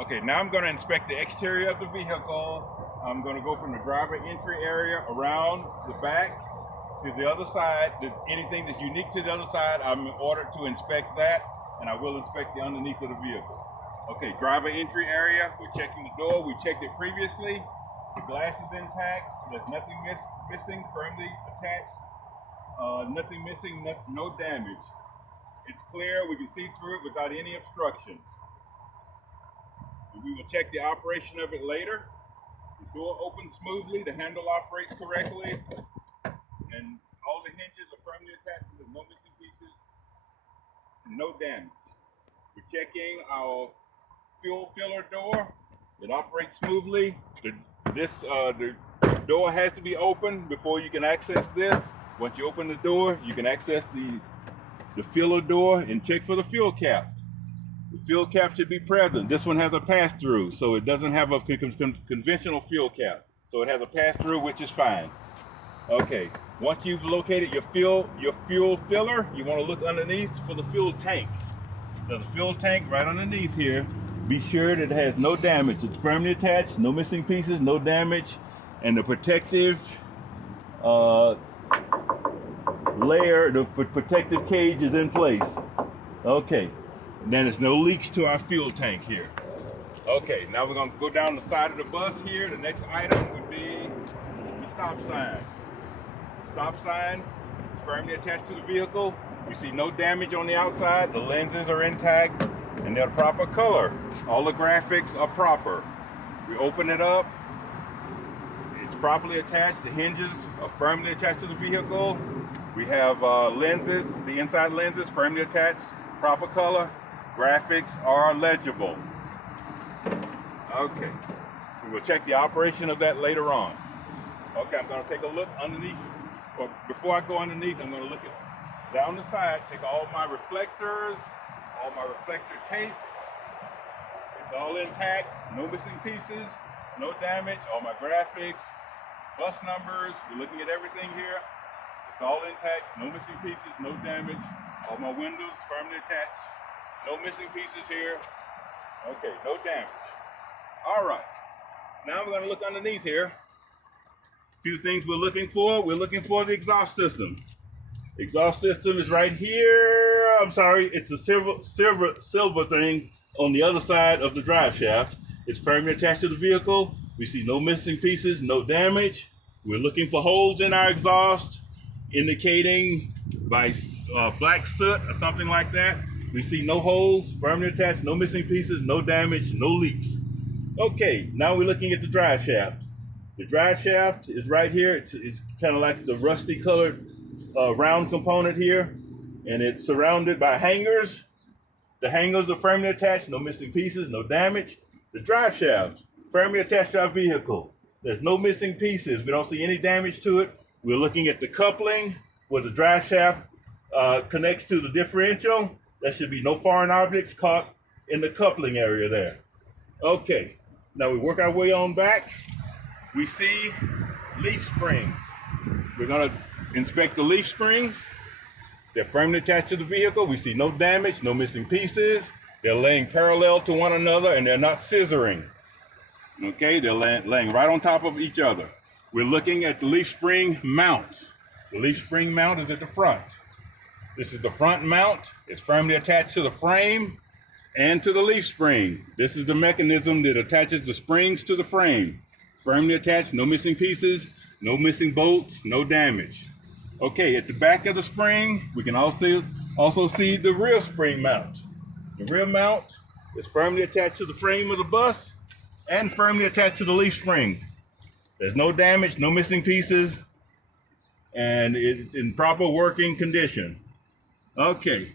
Okay, now I'm going to inspect the exterior of the vehicle. I'm going to go from the driver entry area around the back to the other side. There's anything that's unique to the other side, I'm ordered to inspect that, and I will inspect the underneath of the vehicle. Okay, driver entry area, we're checking the door. We checked it previously. The glass is intact. There's nothing missing, firmly attached. Nothing missing, no damage. It's clear, we can see through it without any obstructions. We will check the operation of it later. The door opens smoothly, the handle operates correctly, and all the hinges are firmly attached. There's no missing pieces, no damage. We're checking our fuel filler door. It operates smoothly. The door has to be open before you can access this. Once you open the door, you can access the filler door and check for the fuel cap. The fuel cap should be present. This one has a pass-through, so it doesn't have a conventional fuel cap. So it has a pass-through, which is fine. Okay, once you've located your fuel filler, you want to look underneath for the fuel tank. There's a fuel tank right underneath here. Be sure that it has no damage. It's firmly attached, no missing pieces, no damage, and the protective layer, the protective cage is in place. Okay. And then there's no leaks to our fuel tank here. Okay, now we're gonna go down the side of the bus here. The next item would be the stop sign. Stop sign is firmly attached to the vehicle. We see no damage on the outside. The lenses are intact and they're proper color. All the graphics are proper. We open it up. It's properly attached. The hinges are firmly attached to the vehicle. We have lenses, the inside lenses firmly attached, proper color. Graphics are legible. Okay, we will check the operation of that later on. Okay, I'm going to take a look underneath. But before I go underneath, I'm going to look at down the side, check all my reflectors, all my reflector tape. It's all intact, no missing pieces, no damage. All my graphics, bus numbers. We're looking at everything here. It's all intact, no missing pieces, no damage. All my windows firmly attached. No missing pieces here. Okay, no damage. All right. Now we're going to look underneath here. A few things we're looking for. We're looking for the exhaust system. Exhaust system is right here. I'm sorry, it's the silver thing on the other side of the drive shaft. It's firmly attached to the vehicle. We see no missing pieces, no damage. We're looking for holes in our exhaust, indicating by black soot or something like that. We see no holes, firmly attached, no missing pieces, no damage, no leaks. Okay, now we're looking at the drive shaft. The drive shaft is right here. It's kind of like the rusty colored round component here, and it's surrounded by hangers. The hangers are firmly attached, no missing pieces, no damage. The drive shaft, firmly attached to our vehicle. There's no missing pieces. We don't see any damage to it. We're looking at the coupling where the drive shaft connects to the differential. There should be no foreign objects caught in the coupling area there. Okay, now we work our way on back. We see leaf springs. We're gonna inspect the leaf springs. They're firmly attached to the vehicle. We see no damage, no missing pieces. They're laying parallel to one another and they're not scissoring. Okay, they're laying right on top of each other. We're looking at the leaf spring mounts. The leaf spring mount is at the front. This is the front mount. It's firmly attached to the frame and to the leaf spring. This is the mechanism that attaches the springs to the frame. Firmly attached, no missing pieces, no missing bolts, no damage. Okay, at the back of the spring, we can also see the rear spring mount. The rear mount is firmly attached to the frame of the bus and firmly attached to the leaf spring. There's no damage, no missing pieces, and it's in proper working condition. Okay,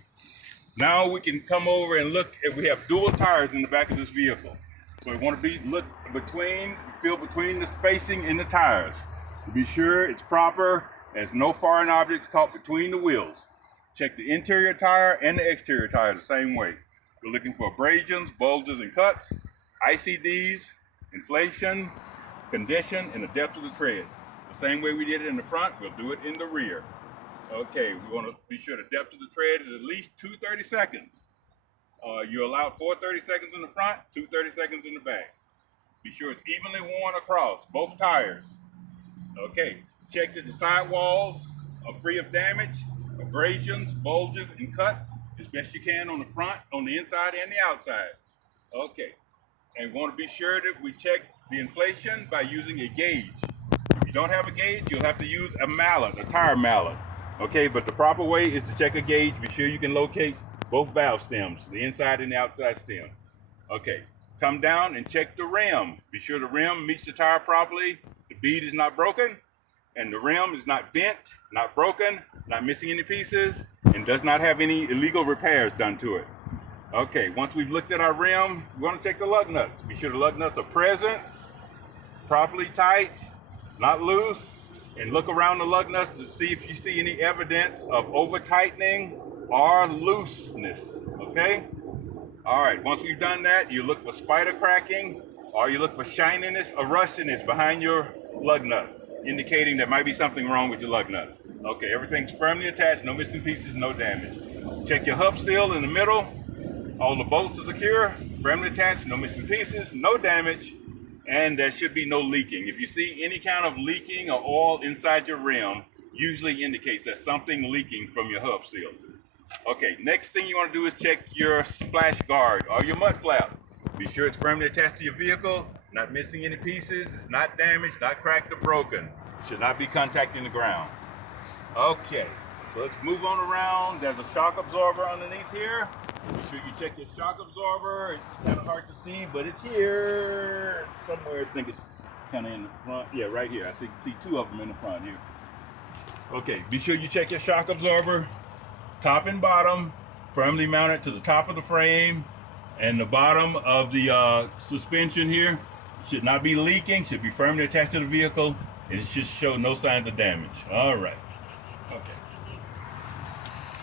now we can come over and look at, we have dual tires in the back of this vehicle. So we want to feel between the spacing in the tires. To be sure it's proper, there's no foreign objects caught between the wheels. Check the interior tire and the exterior tire the same way. We're looking for abrasions, bulges, and cuts, ICDs, inflation, condition, and the depth of the tread. The same way we did it in the front, we'll do it in the rear. Okay, we want to be sure the depth of the tread is at least 2 30-seconds. You're allowed 4 30 seconds in the front, 2 30 seconds in the back. Be sure it's evenly worn across both tires. Okay, check that the sidewalls are free of damage, abrasions, bulges, and cuts as best you can on the front, on the inside, and the outside. Okay, and we want to be sure that we check the inflation by using a gauge. If you don't have a gauge, you'll have to use a mallet, a tire mallet. Okay, but the proper way is to check a gauge. Be sure you can locate both valve stems, the inside and the outside stem. Okay, come down and check the rim. Be sure the rim meets the tire properly, the bead is not broken, and the rim is not bent, not broken, not missing any pieces, and does not have any illegal repairs done to it. Okay, once we've looked at our rim, we want to check the lug nuts. Be sure the lug nuts are present, properly tight, not loose, and look around the lug nuts to see if you see any evidence of over tightening or looseness. Okay? All right, once we've done that, you look for spider cracking or you look for shininess or rustiness behind your lug nuts, indicating there might be something wrong with your lug nuts. Okay, everything's firmly attached, no missing pieces, no damage. Check your hub seal in the middle. All the bolts are secure, firmly attached, no missing pieces, no damage, and there should be no leaking. If you see any kind of leaking or oil inside your rim, usually indicates there's something leaking from your hub seal. Okay, next thing you want to do is check your splash guard or your mud flap. Be sure it's firmly attached to your vehicle, not missing any pieces, it's not damaged, not cracked or broken. Should not be contacting the ground. Okay, so let's move on around. There's a shock absorber underneath here. Be sure you check your shock absorber. It's kind of hard to see, but it's here somewhere. I think it's kind of in the front. Yeah, right here. I see two of them in the front here. Okay, be sure you check your shock absorber, top and bottom, firmly mounted to the top of the frame and the bottom of the suspension here. Should not be leaking, should be firmly attached to the vehicle, and it should show no signs of damage. All right. Okay.